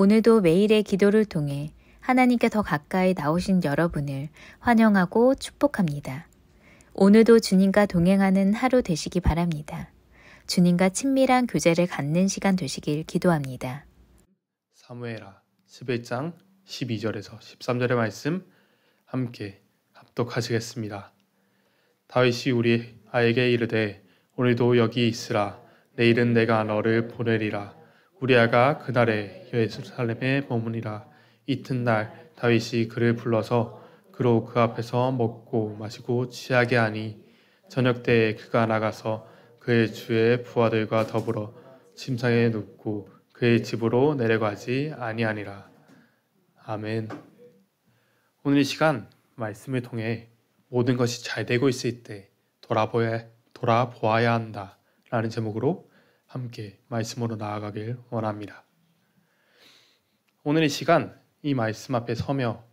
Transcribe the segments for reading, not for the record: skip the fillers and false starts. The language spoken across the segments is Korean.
오늘도 매일의 기도를 통해 하나님께 더 가까이 나오신 여러분을 환영하고 축복합니다. 오늘도 주님과 동행하는 하루 되시기 바랍니다. 주님과 친밀한 교제를 갖는 시간 되시길 기도합니다. 사무엘하 11장 12절에서 13절의 말씀 함께 합독하시겠습니다. 다윗이 우리아에게 이르되 오늘도 여기 있으라. 내일은 내가 너를 보내리라. 우리아가 그날에 예루살렘에 머무니라. 이튿날 다윗이 그를 불러서 그로 그 앞에서 먹고 마시고 취하게 하니 저녁 때에 그가 나가서 그의 주의 부하들과 더불어 침상에 눕고 그의 집으로 내려가지 아니하니라. 아멘. 오늘 이 시간 말씀을 통해 모든 것이 잘 되고 있을 때 돌아보아야 한다 라는 제목으로 함께 말씀으로 나아가길 원합니다. 오늘 이 시간 이 말씀 앞에 서며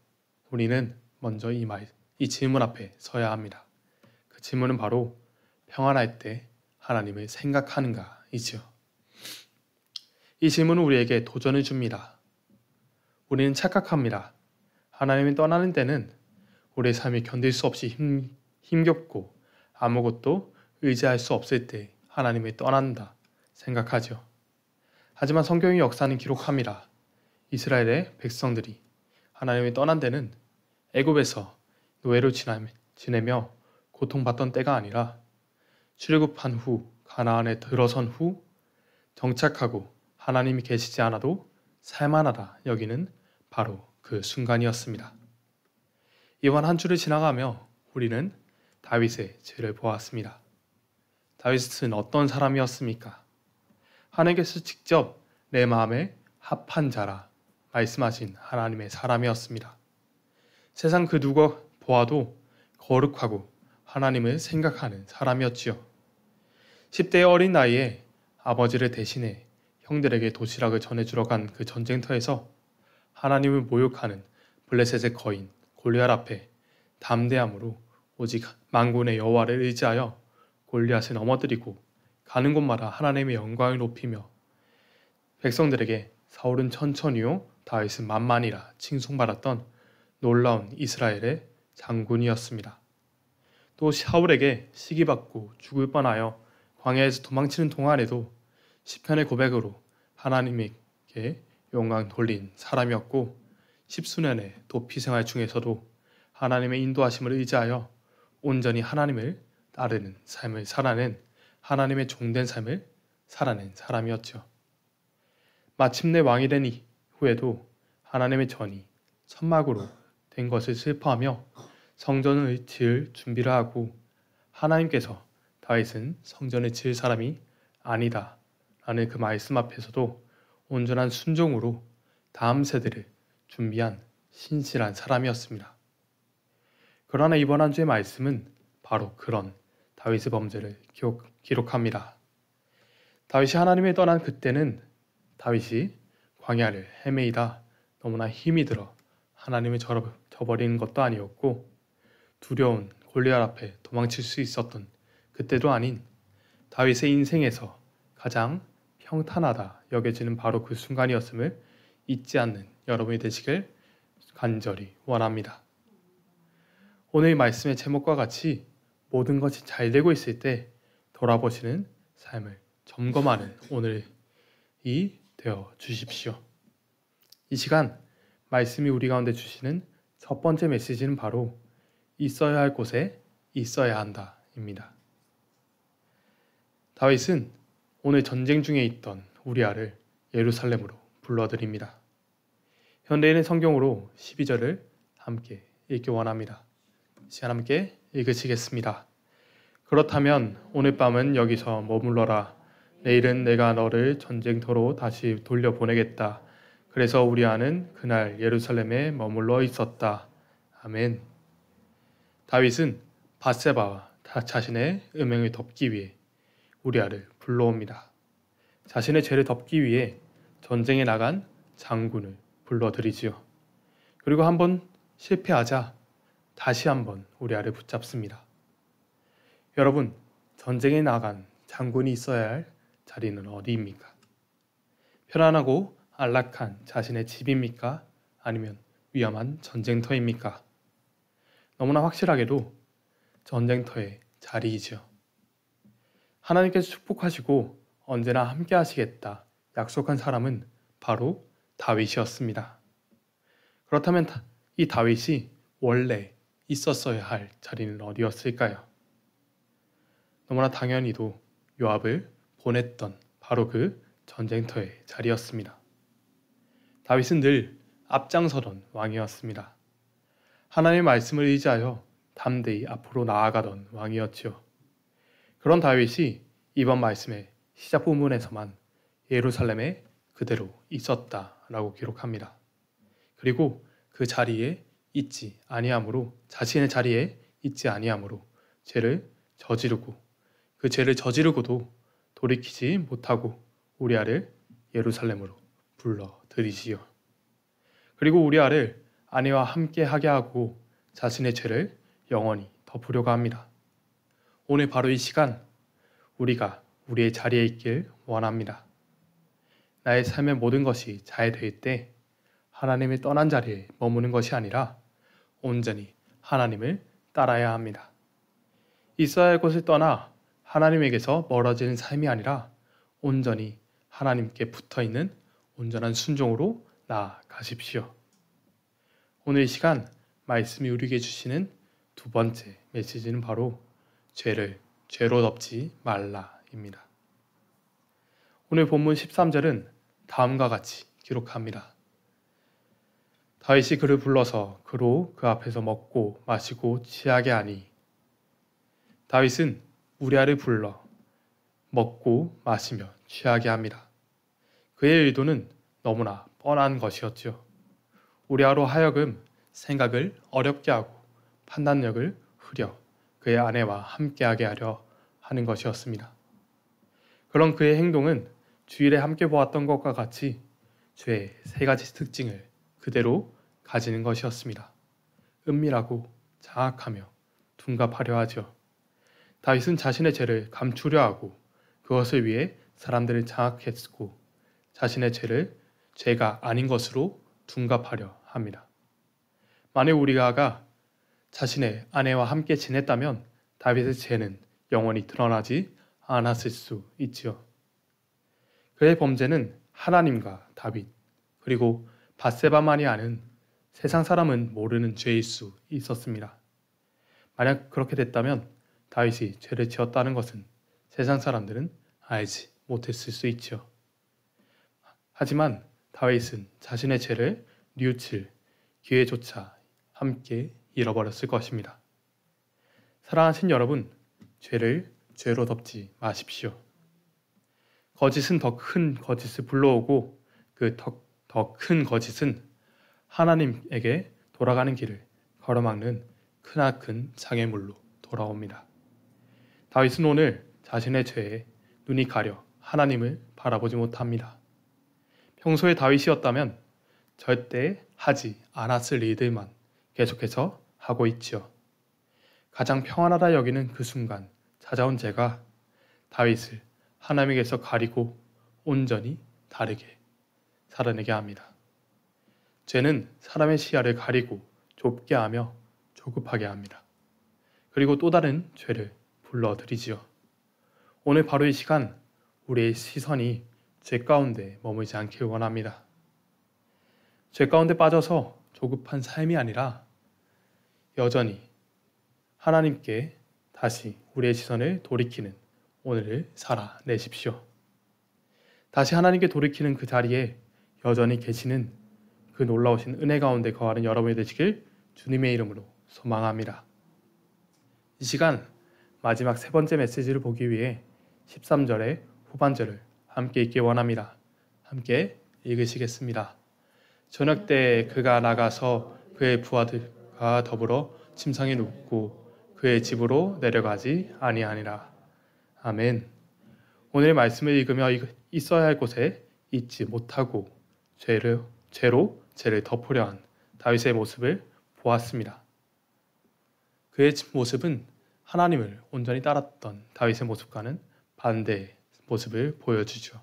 우리는 먼저 이 질문 앞에 서야 합니다. 그 질문은 바로 평안할 때 하나님을 생각하는가이지요. 이 질문은 우리에게 도전을 줍니다. 우리는 착각합니다. 하나님이 떠나는 때는 우리의 삶이 견딜 수 없이 힘겹고 아무것도 의지할 수 없을 때 하나님이 떠난다 생각하죠. 하지만 성경의 역사는 기록합니다. 이스라엘의 백성들이 하나님이 떠난 데는 애굽에서 노예로 지내며 고통받던 때가 아니라 출애굽한 후 가나안에 들어선 후 정착하고 하나님이 계시지 않아도 살만하다 여기는 바로 그 순간이었습니다. 이번 한 주를 지나가며 우리는 다윗의 죄를 보았습니다. 다윗은 어떤 사람이었습니까? 하나님께서 직접 내 마음에 합한 자라 말씀하신 하나님의 사람이었습니다. 세상 그 누가 보아도 거룩하고 하나님을 생각하는 사람이었지요. 10대의 어린 나이에 아버지를 대신해 형들에게 도시락을 전해주러 간 그 전쟁터에서 하나님을 모욕하는 블레셋의 거인 골리앗 앞에 담대함으로 오직 만군의 여호와를 의지하여 골리앗을 넘어뜨리고 가는 곳마다 하나님의 영광을 높이며 백성들에게 사울은 천천히요 다윗은 만만이라 칭송받았던 놀라운 이스라엘의 장군이었습니다. 또 사울에게 시기받고 죽을 뻔하여 광야에서 도망치는 동안에도 시편의 고백으로 하나님에게 영광 돌린 사람이었고 십수년의 도피 생활 중에서도 하나님의 인도하심을 의지하여 온전히 하나님을 따르는 삶을 살아낸 하나님의 종된 삶을 살아낸 사람이었죠. 마침내 왕이 된 이후에도 하나님의 전이 천막으로 된 것을 슬퍼하며 성전을 지을 준비를 하고 하나님께서 다윗은 성전을 지을 사람이 아니다 라는 그 말씀 앞에서도 온전한 순종으로 다음 세대를 준비한 신실한 사람이었습니다. 그러나 이번 한 주의 말씀은 바로 그런 다윗의 범죄를 기록합니다. 다윗이 하나님을 떠난 그때는 다윗이 광야를 헤매이다 너무나 힘이 들어 하나님을 저버리는 것도 아니었고 두려운 골리앗 앞에 도망칠 수 있었던 그때도 아닌 다윗의 인생에서 가장 평탄하다 여겨지는 바로 그 순간이었음을 잊지 않는 여러분이 되시길 간절히 원합니다. 오늘 말씀의 제목과 같이 모든 것이 잘 되고 있을 때 돌아보시는 삶을 점검하는 오늘이 되어 주십시오. 이 시간 말씀이 우리 가운데 주시는 첫 번째 메시지는 바로 있어야 할 곳에 있어야 한다입니다. 다윗은 오늘 전쟁 중에 있던 우리아를 예루살렘으로 불러들입니다. 현대인의 성경으로 12절을 함께 읽기 원합니다. 시간 함께 읽으시겠습니다. 그렇다면 오늘 밤은 여기서 머물러라. 내일은 내가 너를 전쟁터로 다시 돌려보내겠다. 그래서 우리아는 그날 예루살렘에 머물러 있었다. 아멘. 다윗은 밧세바와 자신의 음행을 덮기 위해 우리아를 불러옵니다. 자신의 죄를 덮기 위해 전쟁에 나간 장군을 불러들이지요. 그리고 한번 실패하자 다시 한번 우리아를 붙잡습니다. 여러분, 전쟁에 나간 장군이 있어야 할 자리는 어디입니까? 편안하고 안락한 자신의 집입니까? 아니면 위험한 전쟁터입니까? 너무나 확실하게도 전쟁터의 자리이지요. 하나님께서 축복하시고 언제나 함께 하시겠다 약속한 사람은 바로 다윗이었습니다. 그렇다면 이 다윗이 원래 있었어야 할 자리는 어디였을까요? 너무나 당연히도 요압을 보냈던 바로 그 전쟁터의 자리였습니다. 다윗은 늘 앞장서던 왕이었습니다. 하나님의 말씀을 의지하여 담대히 앞으로 나아가던 왕이었지요. 그런 다윗이 이번 말씀의 시작 부분에서만 예루살렘에 그대로 있었다라고 기록합니다. 그리고 그 자리에 있지 아니함으로 자신의 자리에 있지 아니함으로 죄를 저지르고 그 죄를 저지르고도 돌이키지 못하고 우리아를 예루살렘으로 불러들이시오. 그리고 우리아를 아내와 함께 하게 하고 자신의 죄를 영원히 덮으려고 합니다. 오늘 바로 이 시간 우리가 우리의 자리에 있길 원합니다. 나의 삶의 모든 것이 잘 될 때 하나님을 떠난 자리에 머무는 것이 아니라 온전히 하나님을 따라야 합니다. 있어야 할 곳을 떠나 하나님에게서 멀어지는 삶이 아니라 온전히 하나님께 붙어있는 온전한 순종으로 나아가십시오. 오늘 이 시간 말씀이 우리에게 주시는 두 번째 메시지는 바로 죄를 죄로 덮지 말라입니다. 오늘 본문 13절은 다음과 같이 기록합니다. 다윗이 그를 불러서 그로 그 앞에서 먹고 마시고 취하게 하니. 다윗은 우리아를 불러 먹고 마시며 취하게 합니다. 그의 의도는 너무나 뻔한 것이었죠. 우리아로 하여금 생각을 어렵게 하고 판단력을 흐려 그의 아내와 함께하게 하려 하는 것이었습니다. 그런 그의 행동은 주일에 함께 보았던 것과 같이 죄의 세 가지 특징을 그대로 가지는 것이었습니다. 은밀하고 장악하며 둔갑하려 하죠. 다윗은 자신의 죄를 감추려 하고 그것을 위해 사람들을 장악했고 자신의 죄를 죄가 아닌 것으로 둔갑하려 합니다. 만일 우리가 자신의 아내와 함께 지냈다면 다윗의 죄는 영원히 드러나지 않았을 수 있지요. 그의 범죄는 하나님과 다윗 그리고 밧세바만이 아는 세상 사람은 모르는 죄일 수 있었습니다. 만약 그렇게 됐다면 다윗이 죄를 지었다는 것은 세상 사람들은 알지 못했을 수 있죠. 하지만 다윗은 자신의 죄를 뉘우칠 기회조차 함께 잃어버렸을 것입니다. 사랑하신 여러분, 죄를 죄로 덮지 마십시오. 거짓은 더 큰 거짓을 불러오고 그 더 큰 거짓은 하나님에게 돌아가는 길을 가로막는 크나큰 장애물로 돌아옵니다. 다윗은 오늘 자신의 죄에 눈이 가려 하나님을 바라보지 못합니다. 평소에 다윗이었다면 절대 하지 않았을 일들만 계속해서 하고 있지요. 가장 평안하다 여기는 그 순간 찾아온 죄가 다윗을 하나님에게서 가리고 온전히 다르게 살아내게 합니다. 죄는 사람의 시야를 가리고 좁게 하며 조급하게 합니다. 그리고 또 다른 죄를 불러들이지요. 오늘 바로 이 시간 우리의 시선이 죄 가운데 머물지 않길 원합니다. 죄 가운데 빠져서 조급한 삶이 아니라 여전히 하나님께 다시 우리의 시선을 돌이키는 오늘을 살아내십시오. 다시 하나님께 돌이키는 그 자리에 여전히 계시는 그 놀라우신 은혜 가운데 거하는 여러분이 되시길 주님의 이름으로 소망합니다. 이 시간 마지막 세 번째 메시지를 보기 위해 13절의 후반절을 함께 읽기 원합니다. 함께 읽으시겠습니다. 저녁 때 그가 나가서 그의 부하들과 더불어 침상에 눕고 그의 집으로 내려가지 아니하니라. 아멘. 오늘의 말씀을 읽으며 있어야 할 곳에 있지 못하고 죄로 죄를 덮으려 한 다윗의 모습을 보았습니다. 그의 모습은 하나님을 온전히 따랐던 다윗의 모습과는 반대의 모습을 보여주죠.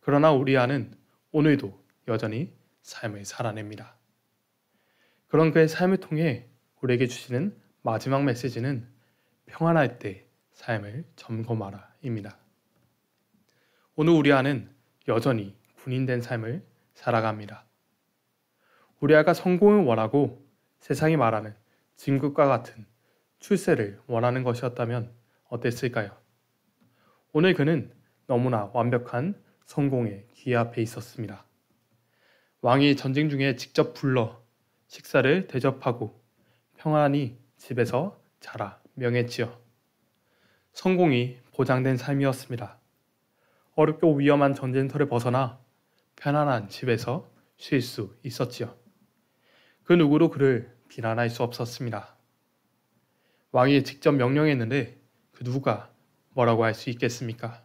그러나 우리아는 오늘도 여전히 삶을 살아냅니다. 그런 그의 삶을 통해 우리에게 주시는 마지막 메시지는 평안할 때 삶을 점검하라입니다. 오늘 우리 아는 여전히 군인된 삶을 살아갑니다. 우리 아가 성공을 원하고 세상이 말하는 진급과 같은 출세를 원하는 것이었다면 어땠을까요? 오늘 그는 너무나 완벽한 성공의 기회 앞에 있었습니다. 왕이 전쟁 중에 직접 불러 식사를 대접하고 평안히 집에서 자라 명했지요. 성공이 보장된 삶이었습니다. 어렵고 위험한 전쟁터를 벗어나 편안한 집에서 쉴 수 있었지요. 그 누구도 그를 비난할 수 없었습니다. 왕이 직접 명령했는데 그 누가 뭐라고 할 수 있겠습니까?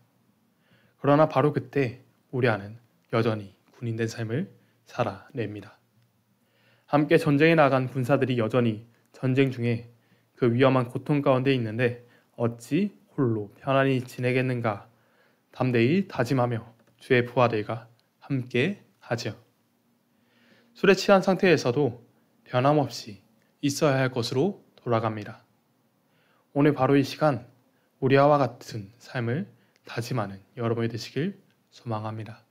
그러나 바로 그때 우리 아는 여전히 군인된 삶을 살아냅니다. 함께 전쟁에 나간 군사들이 여전히 전쟁 중에 그 위험한 고통 가운데 있는데 어찌 홀로 편안히 지내겠는가 담대히 다짐하며 주의 부하들과 함께 하죠. 술에 취한 상태에서도 변함없이 있어야 할 것으로 돌아갑니다. 오늘 바로 이 시간 우리와 같은 삶을 다짐하는 여러분이 되시길 소망합니다.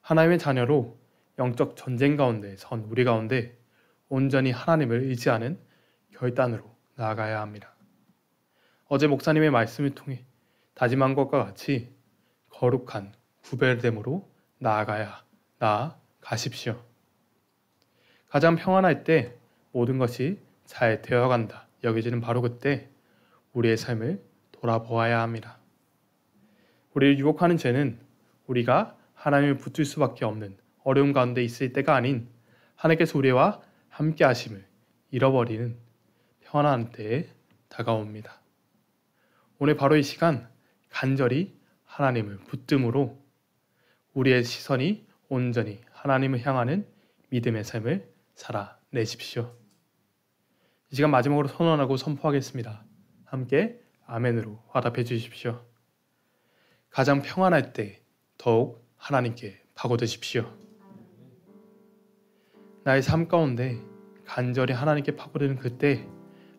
하나님의 자녀로 영적 전쟁 가운데 선 우리 가운데 온전히 하나님을 의지하는 결단으로 나아가야 합니다. 어제 목사님의 말씀을 통해 다짐한 것과 같이 거룩한 구별됨으로 나아가십시오. 가장 평안할 때 모든 것이 잘 되어간다 여겨지는 바로 그때 우리의 삶을 돌아보아야 합니다. 우리를 유혹하는 죄는 우리가 하나님을 붙들 수밖에 없는 어려움 가운데 있을 때가 아닌 하나님께서 우리와 함께 하심을 잃어버리는 평안한 때에 다가옵니다. 오늘 바로 이 시간 간절히 하나님을 붙듦으로 우리의 시선이 온전히 하나님을 향하는 믿음의 삶을 살아내십시오. 이 시간 마지막으로 선언하고 선포하겠습니다. 함께 아멘으로 화답해 주십시오. 가장 평안할 때 더욱 하나님께 파고드십시오. 나의 삶 가운데 간절히 하나님께 파고드는 그때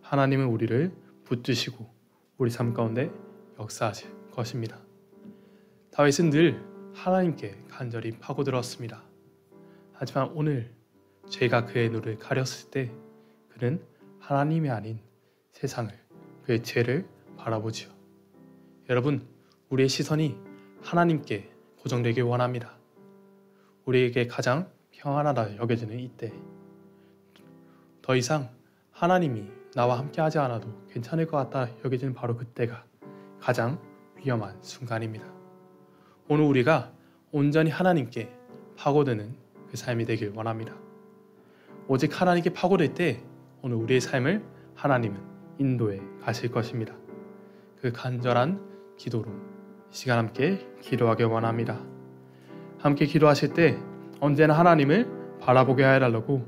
하나님은 우리를 붙드시고 우리 삶 가운데 역사하실 것입니다. 다윗은 늘 하나님께 간절히 파고들었습니다. 하지만 오늘 죄가 그의 눈을 가렸을 때 그는 하나님이 아닌 세상을 그의 죄를 바라보지요. 여러분, 우리의 시선이 하나님께 고정되길 원합니다. 우리에게 가장 평안하다 여겨지는 이때 더 이상 하나님이 나와 함께 하지 않아도 괜찮을 것 같다 여겨지는 바로 그때가 가장 위험한 순간입니다. 오늘 우리가 온전히 하나님께 파고드는 그 삶이 되길 원합니다. 오직 하나님께 파고들 때 오늘 우리의 삶을 하나님은 인도해 가실 것입니다. 그 간절한 기도로 이 시간 함께 기도하길 원합니다. 함께 기도하실 때 언제나 하나님을 바라보게 해달라고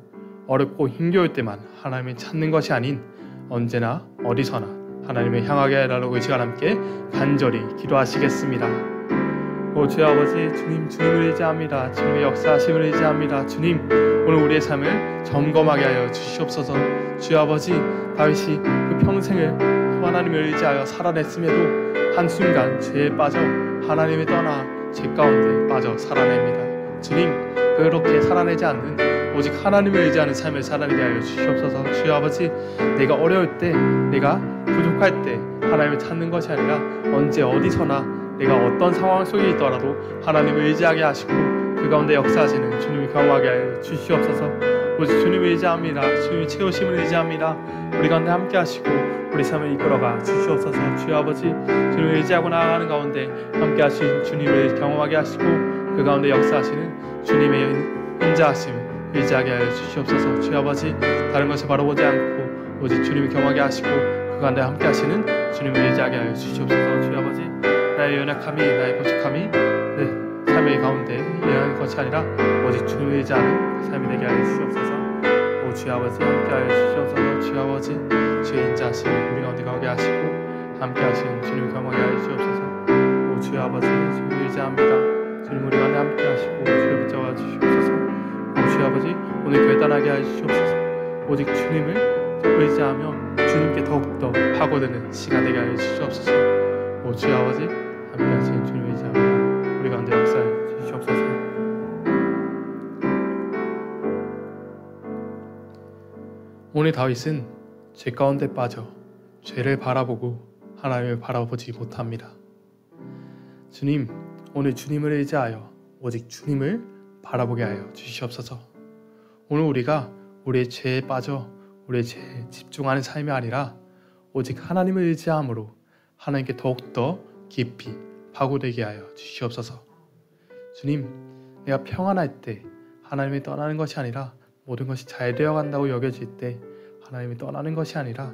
어렵고 힘겨울 때만 하나님을 찾는 것이 아닌 언제나 어디서나 하나님을 향하게 해달라고 이 시간 함께 간절히 기도하시겠습니다. 오 주여 아버지, 주님을 의지합니다. 주님의 역사하심을 의지합니다. 주님, 오늘 우리의 삶을 점검하게 하여 주시옵소서. 주여 아버지, 다윗이 그 평생을 하나님을 의지하여 살아냈음에도 한순간 죄에 빠져 하나님을 떠나 죄 가운데 빠져 살아냅니다. 주님, 그렇게 살아내지 않는 오직 하나님을 의지하는 삶을 살아내게 하여 주시옵소서. 주여 아버지, 내가 어려울 때, 내가 부족할 때 하나님을 찾는 것이 아니라 언제 어디서나 내가 어떤 상황 속에 있더라도 하나님을 의지하게 하시고 그 가운데 역사하시는 주님을 경험하게 하여 주시옵소서. 오직 주님을 의지합니다. 주님의 채우심을 의지합니다. 우리 가운데 함께 하시고 우리 삶을 이끌어가 주시옵소서. 주여 아버지, 주님을 의지하고 나아가는 가운데 함께 하신 주님을 경험하게 하시고 그 가운데 역사하시는 주님의 인자하심 의지하게 하여 주시옵소서. 주여 아버지, 다른 것을 바라보지 않고 오직 주님을 경험하게 하시고 그 가운데 함께 하시는 주님을 의지하게 하여 주시옵소서. 주여 아버지, 나의 연약함이, 나의 부족함이 내 삶의 가운데 이해하는 것이 아니라 오직 주님을 의지하는 그 삶이 되게 하여 주시옵소서. 오 주여 아버지, 함께 하여 주시옵소서. 주여 아버지, 주의 인자하심 우리 가운데 가게 하시고 함께 하시는 주님을 경험하게 하여 주시옵소서. 오 주여 아버지, 주님을 의지합니다. 주님 우리 가운데 함께 하시고 주를 붙잡아 주시옵소서. 주의 아버지 오늘 결단하게 하시옵소서. 오직 주님을 의지하며 주님께 더욱더 파고드는 시간 되게 하여 주시옵소서. 오 주의 아버지 함께 하시는 주님 의지합니다. 우리 가운데 역사해 주시옵소서. 오늘 다윗은 죄 가운데 빠져 죄를 바라보고 하나님을 바라보지 못합니다. 주님, 오늘 주님을 의지하여 오직 주님을 바라보게 하여 주시옵소서. 오늘 우리가 우리의 죄에 빠져 우리의 죄에 집중하는 삶이 아니라 오직 하나님을 의지함으로 하나님께 더욱더 깊이 파고들게 하여 주시옵소서. 주님, 내가 평안할 때 하나님이 떠나는 것이 아니라 모든 것이 잘 되어간다고 여겨질 때 하나님이 떠나는 것이 아니라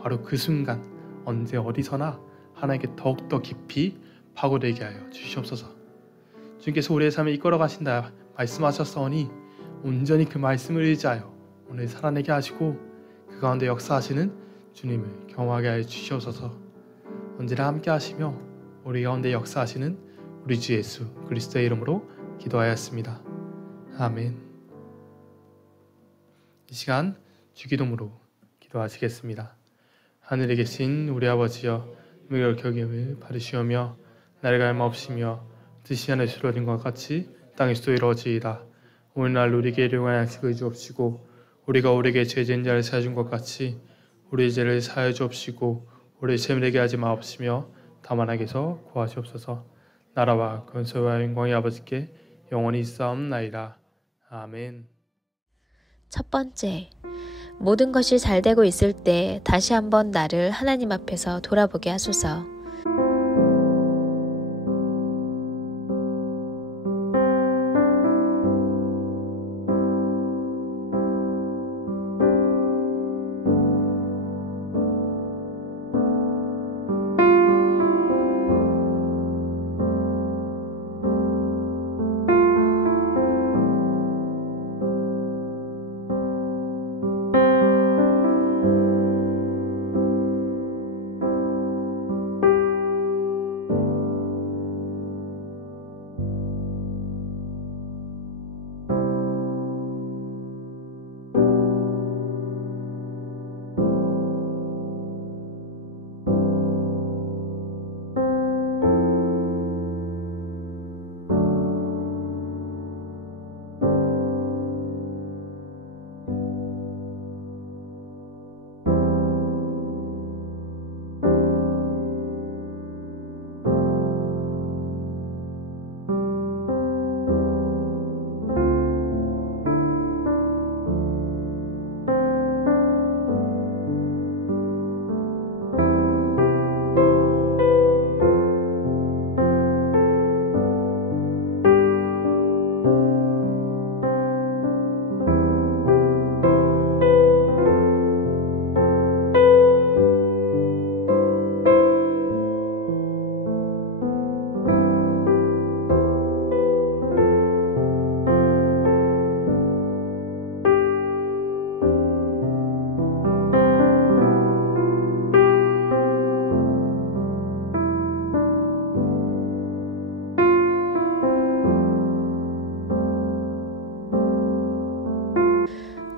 바로 그 순간 언제 어디서나 하나님께 더욱더 깊이 파고들게 하여 주시옵소서. 주님께서 우리의 삶을 이끌어 가신다 말씀하셨사오니 온전히 그 말씀을 의지하여 오늘 살아내게 하시고 그 가운데 역사하시는 주님을 경험하게 하여 주시옵소서. 언제나 함께 하시며 우리 가운데 역사하시는 우리 주 예수 그리스도의 이름으로 기도하였습니다. 아멘. 이 시간 주기도문으로 기도하시겠습니다. 하늘에 계신 우리 아버지여, 이름을 경외함을 받으시오며 나를 갈망없으며 뜻이 하늘에서 이루어진 것 같이 땅에서도 이루어지이다. 오늘날 우리에게 일용할 양식을 주옵시고 우리가 우리에게 죄 지은 자를 사하여 준 것 같이 우리의 죄를 사하여 주옵시고 우리의 죄를 내게 하지 마옵시며 다만 악에서 구하시옵소서. 나라와 권세와 영광이 아버지께 영원히 있사옵나이다. 아멘. 첫 번째, 모든 것이 잘 되고 있을 때 다시 한번 나를 하나님 앞에서 돌아보게 하소서.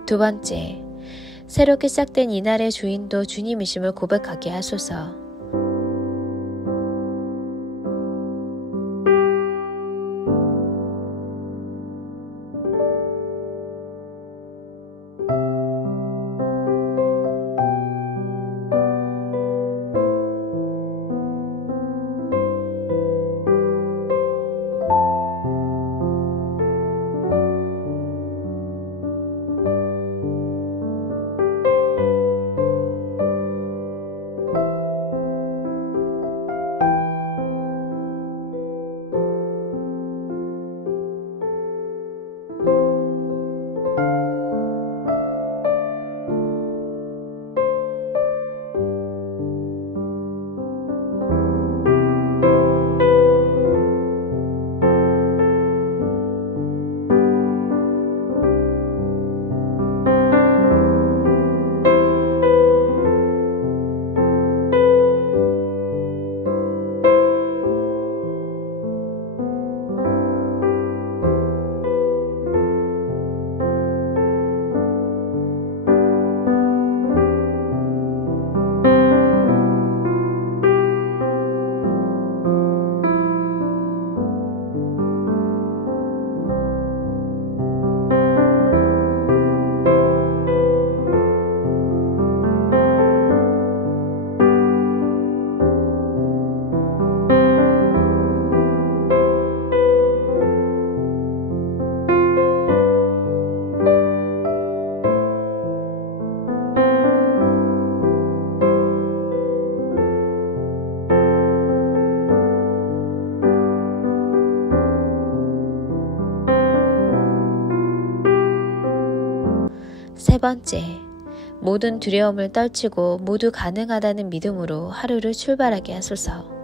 두 번째, 새롭게 시작된 이날의 주인도 주님이심을 고백하게 하소서. 세 번째, 모든 두려움을 떨치고 모두 가능하다는 믿음으로 하루를 출발하게 하소서.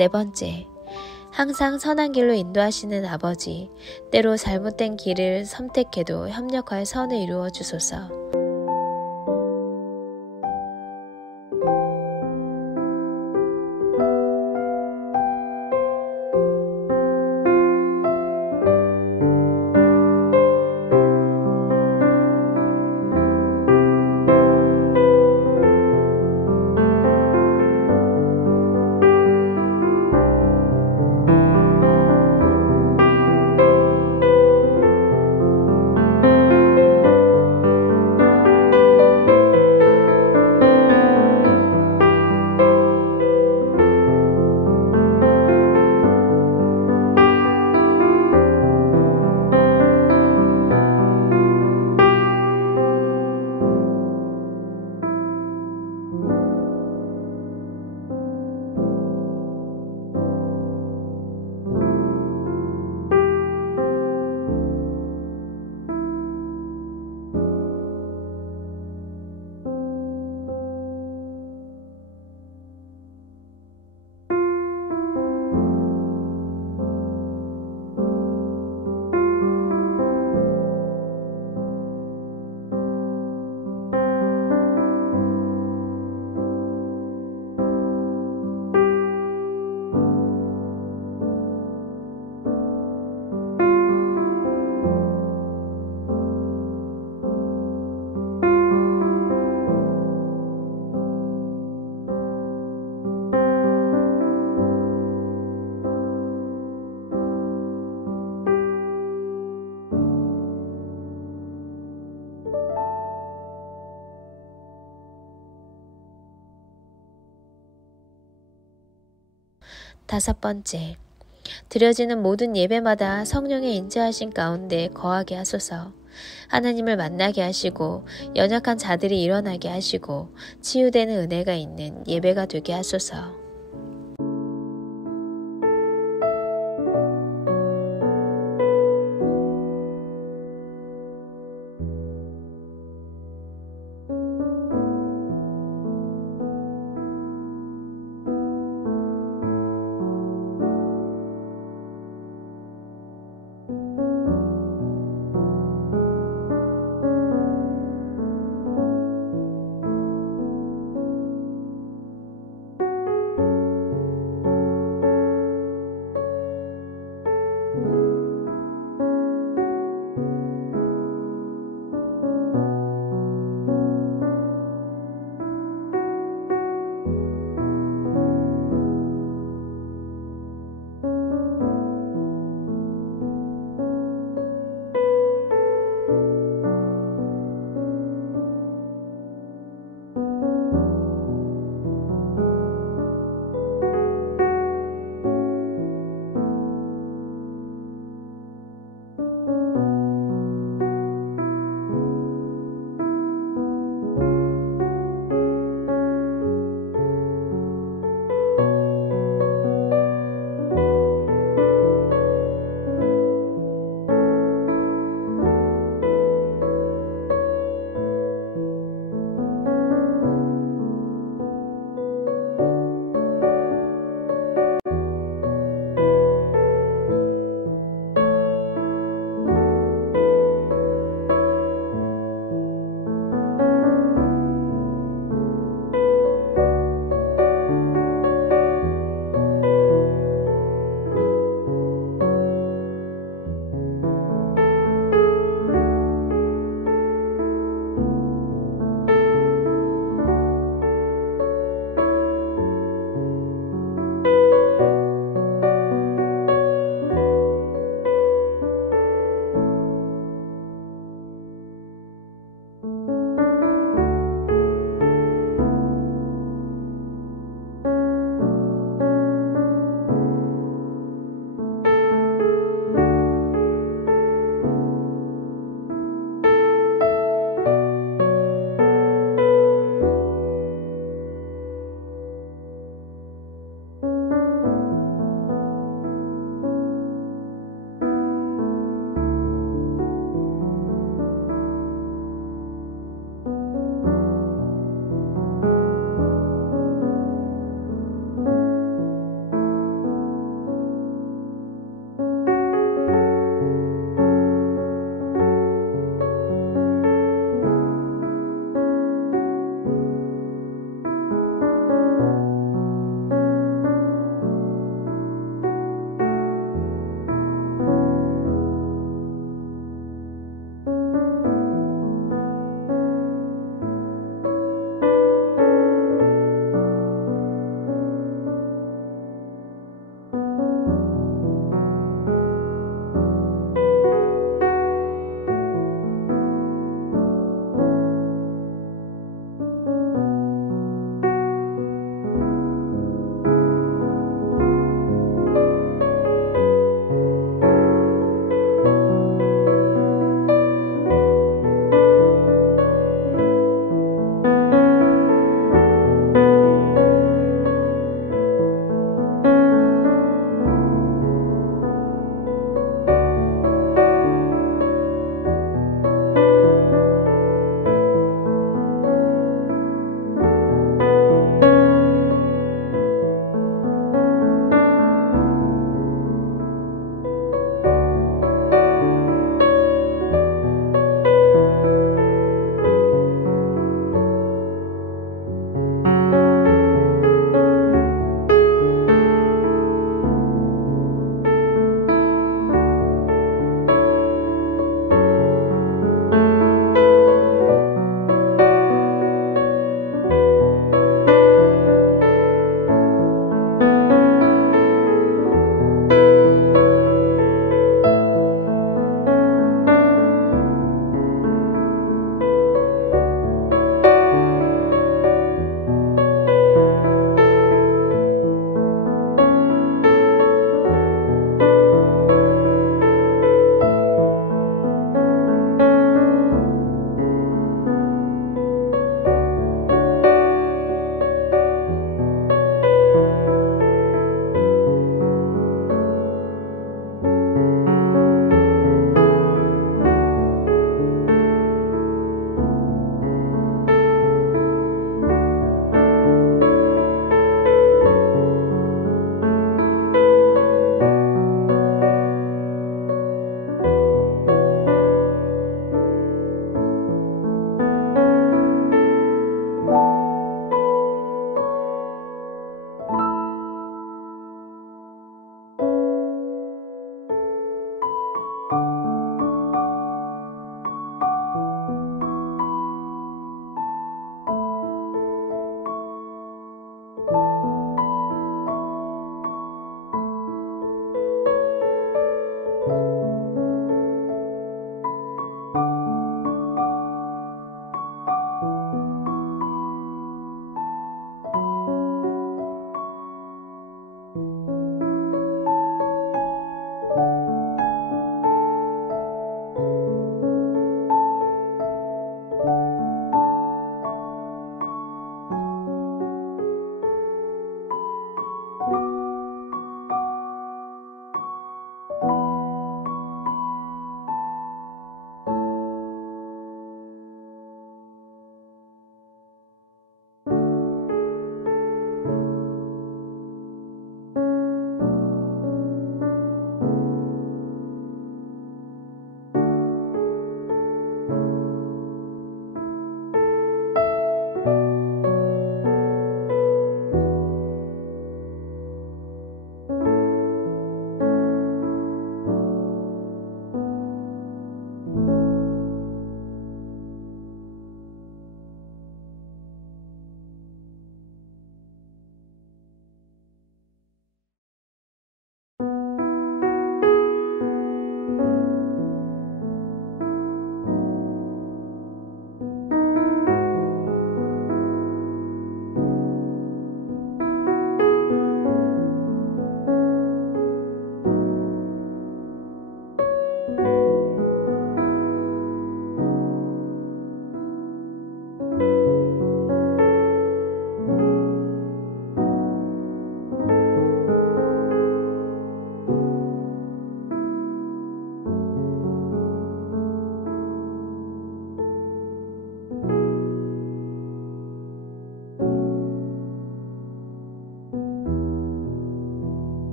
네 번째, 항상 선한 길로 인도하시는 아버지, 때로 잘못된 길을 선택해도 협력하여 선을 이루어 주소서. 다섯 번째, 드려지는 모든 예배마다 성령의 인자하신 가운데 거하게 하소서. 하나님을 만나게 하시고 연약한 자들이 일어나게 하시고 치유되는 은혜가 있는 예배가 되게 하소서.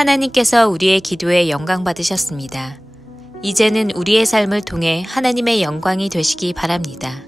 하나님께서 우리의 기도에 영광 받으셨습니다. 이제는 우리의 삶을 통해 하나님의 영광이 되시기 바랍니다.